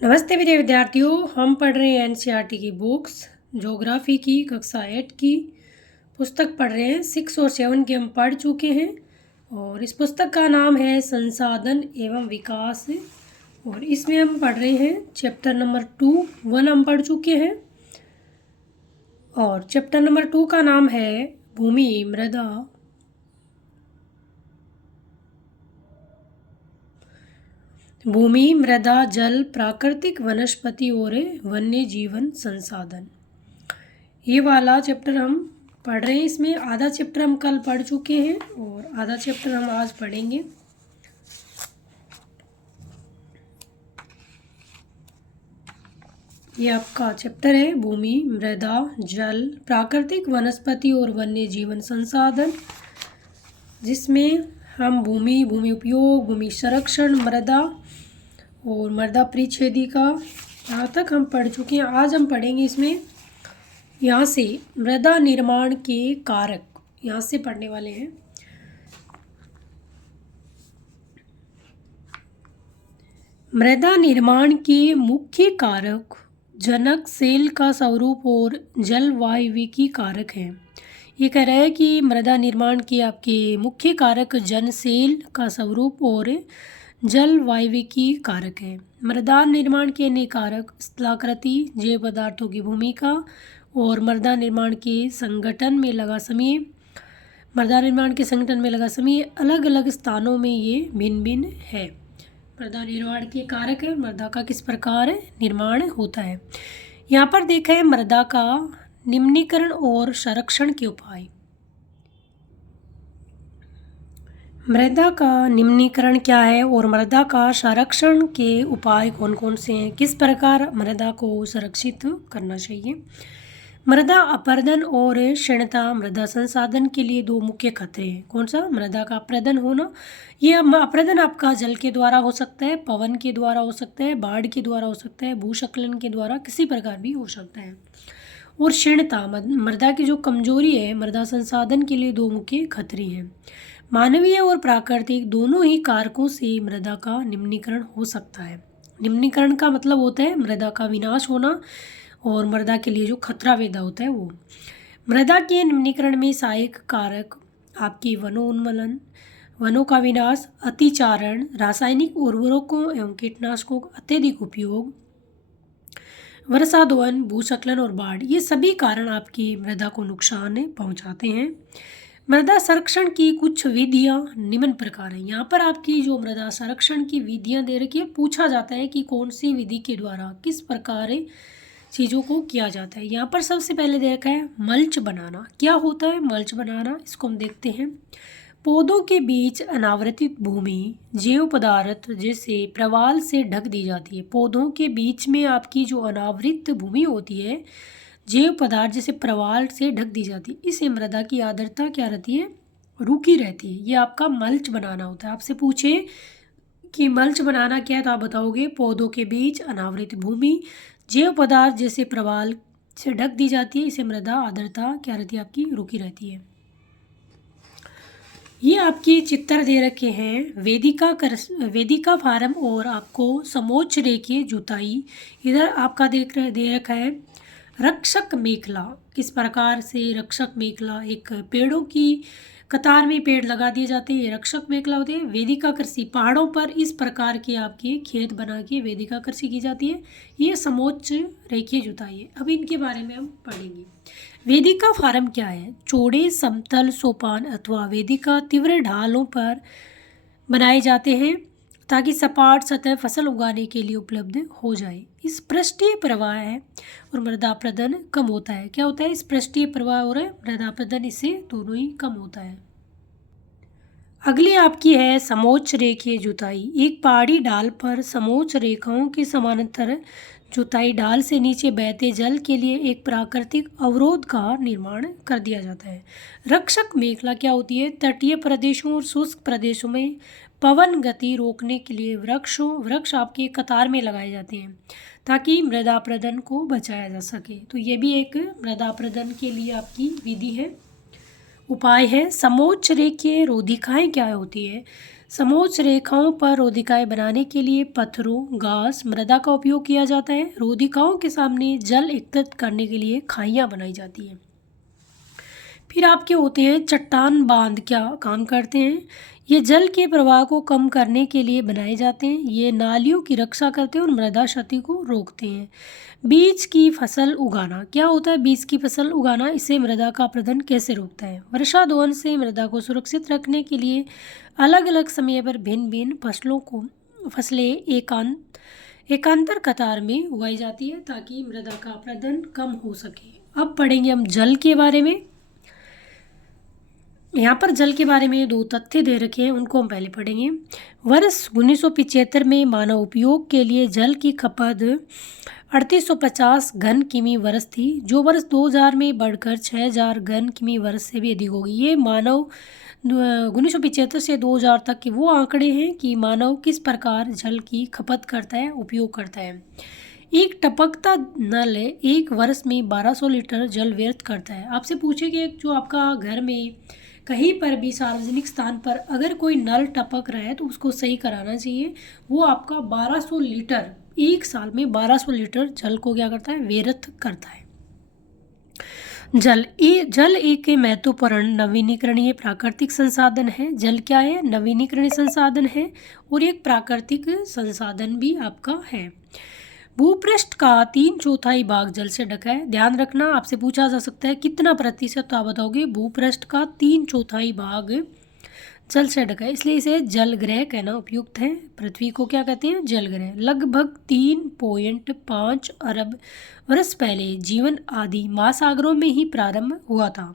नमस्ते मेरे विद्यार्थियों, हम पढ़ रहे हैं एनसीईआरटी की बुक्स। ज्योग्राफी की कक्षा 8 की पुस्तक पढ़ रहे हैं। 6 और 7 के हम पढ़ चुके हैं और इस पुस्तक का नाम है संसाधन एवं विकास। और इसमें हम पढ़ रहे हैं चैप्टर नंबर 2। 1 हम पढ़ चुके हैं और चैप्टर नंबर 2 का नाम है भूमि मृदा जल प्राकृतिक वनस्पति और वन्य जीवन संसाधन। ये वाला चैप्टर हम पढ़ रहे हैं। इसमें आधा चैप्टर हम कल पढ़ चुके हैं और आधा चैप्टर हम आज पढ़ेंगे। ये आपका चैप्टर है भूमि मृदा जल प्राकृतिक वनस्पति और वन्य जीवन संसाधन, जिसमें हम भूमि उपयोग, भूमि संरक्षण, मृदा और मृदा परिच्छेदिका यहाँ तक हम पढ़ चुके हैं। आज हम पढ़ेंगे इसमें यहाँ से मृदा निर्माण के कारक, यहाँ से पढ़ने वाले हैं। मृदा निर्माण के मुख्य कारक जनक सेल का स्वरूप और जलवायविकी कारक हैं। ये कह रहा है कि मृदा निर्माण के आपके मुख्य कारक जन सेल का स्वरूप और जलवायविकी कारक है। मृदा निर्माण के अन्य कारक स्थलाकृति, जैव पदार्थों की भूमिका और मृदा निर्माण के संगठन में लगा समय अलग अलग स्थानों में ये भिन्न भिन्न है। मृदा निर्माण के कारक है, मृदा का किस प्रकार निर्माण होता है। यहाँ पर देखा है मृदा का निम्नीकरण और संरक्षण के उपाय। मृदा का निम्नीकरण क्या है और मृदा का संरक्षण के उपाय कौन कौन से हैं, किस प्रकार मृदा को सुरक्षित करना चाहिए। मृदा अपरदन और क्षीणता मृदा संसाधन के लिए दो मुख्य खतरे हैं। कौन सा? मृदा का अपरदन होना। ये अपरदन आपका जल के द्वारा हो सकता है, पवन के द्वारा हो सकता है, बाढ़ के द्वारा हो सकता है, भूस्खलन के द्वारा, किसी प्रकार भी हो सकता है। और क्षीणता मृदा की जो कमजोरी है, मृदा संसाधन के लिए दो मुख्य खतरे हैं। मानवीय और प्राकृतिक दोनों ही कारकों से मृदा का निम्नीकरण हो सकता है। निम्नीकरण का मतलब होता है मृदा का विनाश होना और मृदा के लिए जो खतरा पैदा होता है वो। मृदा के निम्नीकरण में सहायक कारक आपकी वनोन्मूलन, वनों का विनाश, अतिचारण, रासायनिक उर्वरकों एवं कीटनाशकों का अत्यधिक उपयोग, वर्षादोहन, भूस्खलन और बाढ़, ये सभी कारण आपकी मृदा को नुकसान पहुंचाते हैं। मृदा संरक्षण की कुछ विधियां निम्न प्रकार हैं। यहाँ पर आपकी जो मृदा संरक्षण की विधियां दे रखी है, पूछा जाता है कि कौन सी विधि के द्वारा किस प्रकार चीज़ों को किया जाता है। यहाँ पर सबसे पहले दे रखा है मल्च बनाना। क्या होता है मल्च बनाना, इसको हम देखते हैं। पौधों के बीच अनावृतित भूमि जैव पदार्थ जैसे प्रवाल से ढक दी जाती है। पौधों के बीच में आपकी जो अनावृत भूमि होती है, जैव पदार्थ जैसे प्रवाल से ढक दी जाती है, इससे मृदा की आर्द्रता क्या रहती है? रुकी रहती है। ये आपका मल्च बनाना होता है। आपसे पूछे कि मल्च बनाना क्या है तो आप बताओगे पौधों के बीच अनावृत भूमि जैव पदार्थ जैसे प्रवाल से ढक दी जाती है, इसे मृदा आर्द्रता क्या रहती है? आपकी रुकी रहती है। ये आपके चित्र दे रखे हैं वेदिका फार्म और आपको समोच्च रेखीय जुताई। इधर आपका दे रखा है रक्षक मेखला। किस प्रकार से रक्षक मेखला, एक पेड़ों की कतार में पेड़ लगा दिए जाते हैं, ये रक्षक मेखला होते हैं। वेदिका कृषि, पहाड़ों पर इस प्रकार के आपके खेत बना के वेदिका कृषि की जाती है। ये समोच्च रेखीय जुताई है। अब इनके बारे में हम पढ़ेंगे। वेदिका फार्म क्या है? चौड़े समतल सोपान अथवा वेदिका तीव्र ढालों पर बनाए जाते हैं ताकि सपाट सतह फसल उगाने के लिए उपलब्ध हो जाए। इस पृष्ठीय प्रवाह है और मृदा अपरदन कम होता है। क्या होता है? इस पृष्ठीय प्रवाह और मृदा अपरदन, इससे दोनों ही कम होता है। अगली आपकी है समोच्च रेखीय जुताई। एक पहाड़ी ढाल पर समोच्च रेखाओं के समानांतर जुताई ढाल से नीचे बहते जल के लिए एक प्राकृतिक अवरोध का निर्माण कर दिया जाता है। रक्षक मेखला क्या होती है? तटीय प्रदेशों और शुष्क प्रदेशों में पवन गति रोकने के लिए वृक्ष आपके कतार में लगाए जाते हैं ताकि मृदा अपरदन को बचाया जा सके। तो ये भी एक मृदा अपरदन के लिए आपकी विधि है, उपाय है। समोच्च रेखीय रोधिकाएं क्या होती है? समोच्च रेखाओं पर रोधिकाएं बनाने के लिए पत्थरों, घास, मृदा का उपयोग किया जाता है। रोधिकाओं के सामने जल एकत्रित करने के लिए खाइयां बनाई जाती हैं। फिर आपके होते हैं चट्टान बांध, क्या काम करते हैं? ये जल के प्रवाह को कम करने के लिए बनाए जाते हैं। ये नालियों की रक्षा करते हैं और मृदा क्षति को रोकते हैं। बीज की फसल उगाना, क्या होता है बीज की फसल उगाना? इसे मृदा का अपरदन कैसे रोकता है? वर्षा दोहन से मृदा को सुरक्षित रखने के लिए अलग अलग समय पर भिन्न भिन्न फसलें एकांतर कतार में उगाई जाती है ताकि मृदा का अपरदन कम हो सके। अब पढ़ेंगे हम जल के बारे में। यहाँ पर जल के बारे में दो तथ्य दे रखे हैं, उनको हम पहले पढ़ेंगे। वर्ष 1975 में मानव उपयोग के लिए जल की खपत 3850 घन किमी वर्ष थी, जो वर्ष 2000 में बढ़कर 6000 घन किमी वर्ष से भी अधिक होगी। ये मानव 1975 से 2000 तक के वो आंकड़े हैं कि मानव किस प्रकार जल की खपत करता है, उपयोग करता है। एक टपकता नल है, एक वर्ष में 1200 लीटर जल व्यर्थ करता है। आपसे पूछे कि जो आपका घर में कहीं पर भी सार्वजनिक स्थान पर अगर कोई नल टपक रहा है तो उसको सही कराना चाहिए। वो आपका 1200 लीटर, एक साल में 1200 लीटर जल को क्या करता है, व्यर्थ करता है। जल एक महत्वपूर्ण नवीनीकरणीय प्राकृतिक संसाधन है। जल क्या है? नवीनीकरणीय संसाधन है और एक प्राकृतिक संसाधन भी आपका है। भूपृष्ठ का 3/4 भाग जल से ढका है। ध्यान रखना, आपसे पूछा जा सकता है कितना प्रतिशत, तो आप बताओगे भूपृष्ठ का 3/4 भाग जल से ढका है, इसलिए इसे जलग्रह कहना उपयुक्त है। पृथ्वी को क्या कहते हैं? जलग्रह। लगभग 3.5 अरब वर्ष पहले जीवन आदि महासागरों में ही प्रारंभ हुआ था।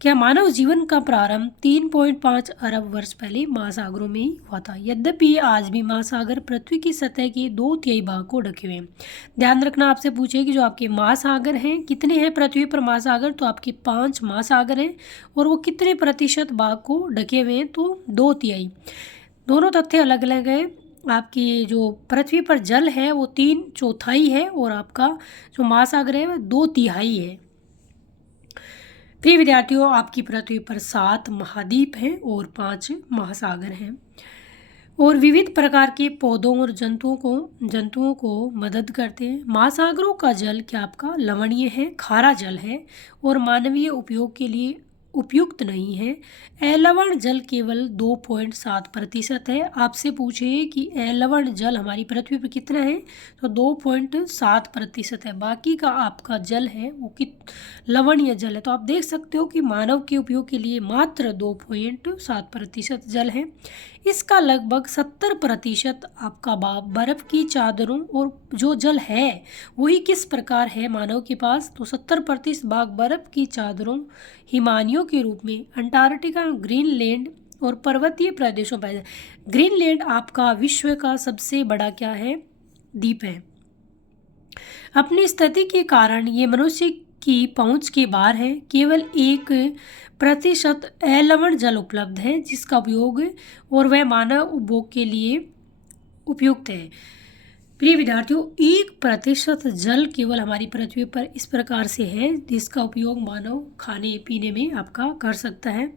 क्या मानव जीवन का प्रारंभ 3.5 अरब वर्ष पहले महासागरों में ही हुआ था? यद्यपि आज भी महासागर पृथ्वी की सतह के 2/3 भाग को ढके हुए हैं। ध्यान रखना, आपसे पूछे कि जो आपके महासागर हैं, कितने हैं पृथ्वी पर महासागर? तो आपके 5 महासागर हैं और वो कितने प्रतिशत भाग को ढके हुए हैं? तो 2/3। दोनों तथ्य अलग अलग है। आपकी जो पृथ्वी पर जल है वो 3/4 है और आपका जो महासागर है वो 2/3 है। प्रिय विद्यार्थियों, आपकी पृथ्वी पर 7 महाद्वीप हैं और 5 महासागर हैं और विविध प्रकार के पौधों और जंतुओं को मदद करते हैं। महासागरों का जल क्या आपका लवणीय है, खारा जल है और मानवीय उपयोग के लिए उपयुक्त नहीं है। अलवण जल केवल 2.7% है। आपसे पूछे कि अलवण जल हमारी पृथ्वी पर कितना है, तो 2.7% है। बाकी का आपका जल है वो लवणीय जल है। तो आप देख सकते हो कि मानव के उपयोग के लिए मात्र 2.7% जल है। इसका लगभग 70% आपका बर्फ की चादरों और जो जल है वही किस प्रकार है मानव के पास, तो 70% भाग बर्फ की चादरों हिमानियों के रूप में अंटार्कटिका, ग्रीनलैंड और पर्वतीय प्रदेशों पर। ग्रीनलैंड आपका विश्व का सबसे बड़ा क्या है, द्वीप है। अपनी स्थिति के कारण ये मनुष्य की पहुंच के बाहर है। केवल 1% अलवण जल उपलब्ध है जिसका उपयोग और वह मानव उपभोग के लिए उपयुक्त है। प्रिय विद्यार्थियों, 1% जल केवल हमारी पृथ्वी पर इस प्रकार से है जिसका उपयोग मानव खाने पीने में आपका कर सकता है।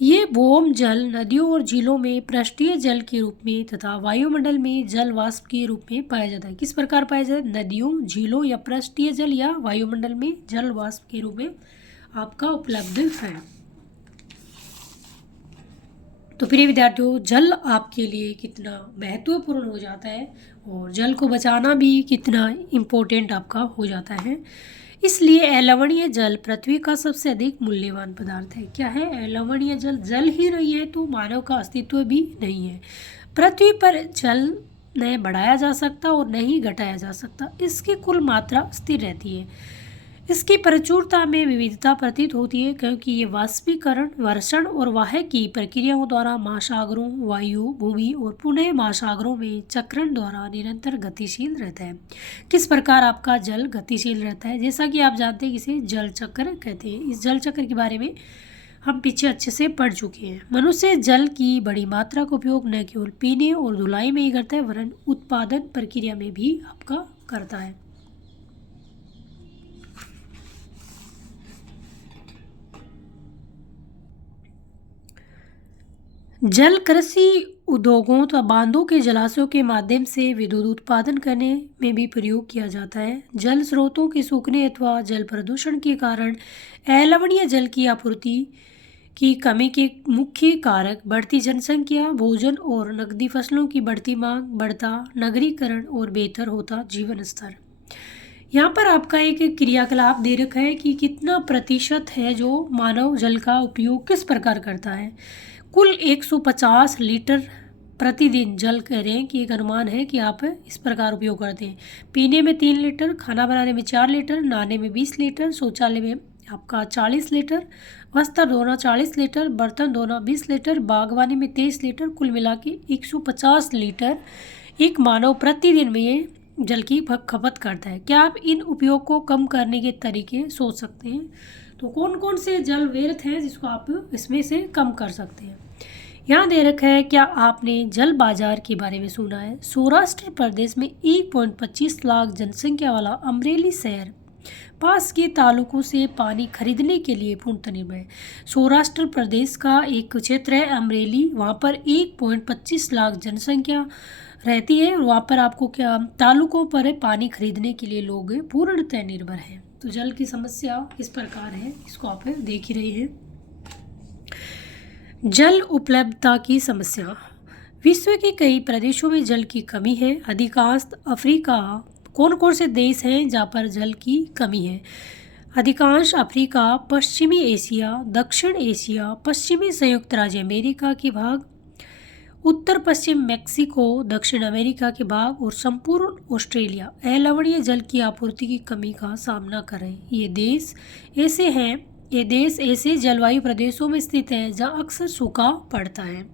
ये भौम जल नदियों और झीलों में पृष्ठीय जल के रूप में तथा वायुमंडल में जल वाष्प के रूप में पाया जाता है। किस प्रकार पाया जाता है? नदियों, झीलों या पृष्ठीय जल या वायुमंडल में जल वाष्प के रूप में आपका उपलब्ध है। तो प्रिय विद्यार्थियों, जल आपके लिए कितना महत्वपूर्ण हो जाता है और जल को बचाना भी कितना इम्पोर्टेंट आपका हो जाता है। इसलिए अलवणीय जल पृथ्वी का सबसे अधिक मूल्यवान पदार्थ है। क्या है? अलवणीय जल। जल ही नहीं है तो मानव का अस्तित्व भी नहीं है। पृथ्वी पर जल न बढ़ाया जा सकता और न ही घटाया जा सकता, इसकी कुल मात्रा स्थिर रहती है। इसकी प्रचुरता में विविधता प्रतीत होती है क्योंकि ये वाष्पीकरण, वर्षण और वाह की प्रक्रियाओं द्वारा महासागरों, वायु, भूमि और पुनः महासागरों में चक्रण द्वारा निरंतर गतिशील रहता है। किस प्रकार आपका जल गतिशील रहता है? जैसा कि आप जानते हैं इसे जल चक्र कहते हैं। इस जल चक्र के बारे में हम पीछे अच्छे से पढ़ चुके हैं। मनुष्य जल की बड़ी मात्रा का उपयोग न केवल पीने और धुलाई में ही करता है वरन उत्पादन प्रक्रिया में भी आपका करता है। जल कृषि उद्योगों तथा बांधों के जलाशयों के माध्यम से विद्युत उत्पादन करने में भी प्रयोग किया जाता है। जल स्रोतों के सूखने अथवा जल प्रदूषण के कारण अलवणीय जल की आपूर्ति की कमी के मुख्य कारक बढ़ती जनसंख्या, भोजन और नकदी फसलों की बढ़ती मांग, बढ़ता नगरीकरण और बेहतर होता जीवन स्तर। यहाँ पर आपका एक क्रियाकलाप दे रखा है कि कितना प्रतिशत है जो मानव जल का उपयोग किस प्रकार करता है। कुल 150 लीटर प्रतिदिन जल कह रहे हैं कि एक अनुमान है कि आप इस प्रकार उपयोग करते हैं। पीने में 3 लीटर, खाना बनाने में 4 लीटर, नहाने में 20 लीटर, शौचालय में आपका 40 लीटर, वस्त्र धोना 40 लीटर, बर्तन धोना 20 लीटर, बागवानी में 23 लीटर, कुल मिला के 150 लीटर एक मानव प्रतिदिन में ये जल की खपत करता है। क्या आप इन उपयोग को कम करने के तरीके सोच सकते हैं? तो कौन कौन से जल व्यर्थ हैं जिसको आप इसमें से कम कर सकते हैं? यहाँ दे रखा है, क्या आपने जल बाजार के बारे में सुना है? सौराष्ट्र प्रदेश में 1.25 लाख जनसंख्या वाला अमरेली शहर पास के तालुकों से पानी खरीदने के लिए पूर्णतः निर्भर है। सौराष्ट्र प्रदेश का एक क्षेत्र है अमरेली, वहाँ पर 1.25 लाख जनसंख्या रहती है और वहाँ पर आपको क्या तालुकों पर पानी खरीदने के लिए लोग पूर्णतः निर्भर हैं। तो जल की समस्या इस प्रकार है, इसको आप देख ही रहे हैं। जल उपलब्धता की समस्या। विश्व के कई प्रदेशों में जल की कमी है। अधिकांश अफ्रीका, कौन कौन से देश हैं जहाँ पर जल की कमी है? अधिकांश अफ्रीका, पश्चिमी एशिया, दक्षिण एशिया, पश्चिमी संयुक्त राज्य अमेरिका के भाग, उत्तर पश्चिम मैक्सिको, दक्षिण अमेरिका के भाग और संपूर्ण ऑस्ट्रेलिया अलवणीय जल की आपूर्ति की कमी का सामना कर रहे हैं। ये देश ऐसे जलवायु प्रदेशों में स्थित है जहाँ अक्सर सूखा पड़ता है।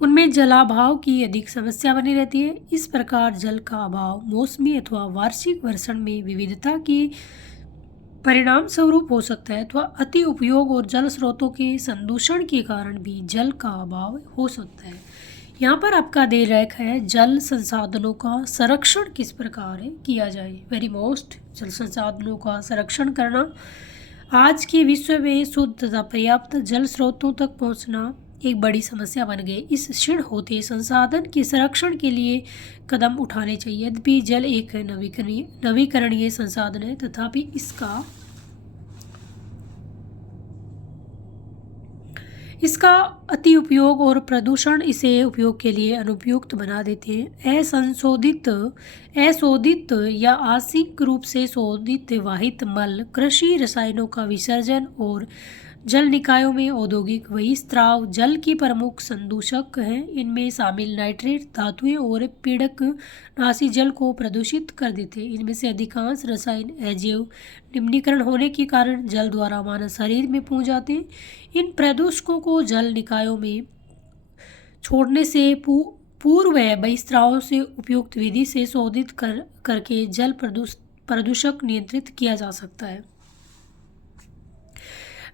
उनमें जलाभाव की अधिक समस्या बनी रहती है। इस प्रकार जल का अभाव मौसमी अथवा वार्षिक वर्षण में विविधता की परिणाम स्वरूप हो सकता है अथवा अति उपयोग और जल स्रोतों के संदूषण के कारण भी जल का अभाव हो सकता है। यहाँ पर आपका दे रखा है जल संसाधनों का संरक्षण किस प्रकार किया जाए। वेरी मोस्ट, जल संसाधनों का संरक्षण करना आज के विश्व में शुद्ध तथा पर्याप्त जल स्रोतों तक पहुँचना एक बड़ी समस्या बन गई। इस क्षीण होते संसाधन के संरक्षण के लिए कदम उठाने चाहिए। यद्यपि जल एक नवीकरणीय संसाधन है, तथापि इसका अति उपयोग और प्रदूषण इसे उपयोग के लिए अनुपयुक्त बना देते हैं। अशोधित या आंशिक रूप से शोधित वाहित मल, कृषि रसायनों का विसर्जन और जल निकायों में औद्योगिक बहिस्त्राव जल के प्रमुख संदूषक हैं। इनमें शामिल नाइट्रेट धातुएं और पीड़क नासी जल को प्रदूषित कर देते हैं। इनमें से अधिकांश रसायन अजैव निम्नीकरण होने के कारण जल द्वारा मानव शरीर में पहुंच जाते हैं। इन प्रदूषकों को जल निकायों में छोड़ने से पूर्व बहिस्त्राव से उपयुक्त विधि से शोधित करके जल प्रदूषक नियंत्रित किया जा सकता है।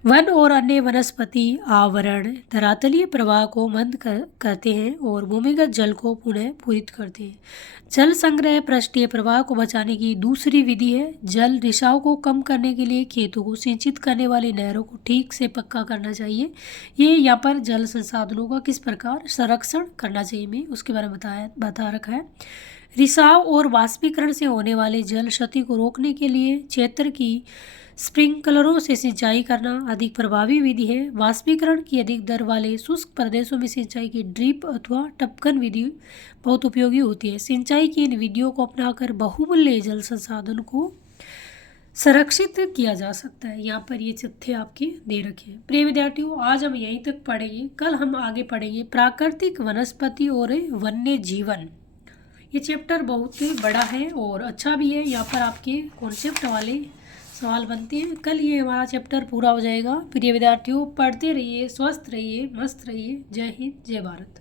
वन और अन्य वनस्पति आवरण धरातलीय प्रवाह को मंद करते हैं और भूमिगत जल को पुनः पूरित करते हैं। जल संग्रह पृष्ठीय प्रवाह को बचाने की दूसरी विधि है। जल रिसाव को कम करने के लिए खेतों को सिंचित करने वाली नहरों को ठीक से पक्का करना चाहिए। ये यहाँ पर जल संसाधनों का किस प्रकार संरक्षण करना चाहिए मैं उसके बारे में बता रखा है। रिसाव और वाष्पीकरण से होने वाले जल क्षति को रोकने के लिए क्षेत्र की स्प्रिंकलरों से सिंचाई करना अधिक प्रभावी विधि है। वाष्पीकरण की अधिक दर वाले शुष्क प्रदेशों में सिंचाई की ड्रिप अथवा टपकन विधि बहुत उपयोगी होती है। सिंचाई की इन विधियों को अपनाकर बहुमूल्य जल संसाधन को संरक्षित किया जा सकता है। यहाँ पर ये तथ्य आपके दे रखे हैं। प्रिय विद्यार्थियों, आज हम यहीं तक पढ़ेंगे। कल हम आगे पढ़ेंगे प्राकृतिक वनस्पति और वन्य जीवन। ये चैप्टर बहुत ही बड़ा है और अच्छा भी है। यहाँ पर आपके कॉन्सेप्ट वाले सवाल बनते हैं। कल ये हमारा चैप्टर पूरा हो जाएगा। प्रिय विद्यार्थियों, पढ़ते रहिए, स्वस्थ रहिए, मस्त रहिए। जय हिंद, जय भारत।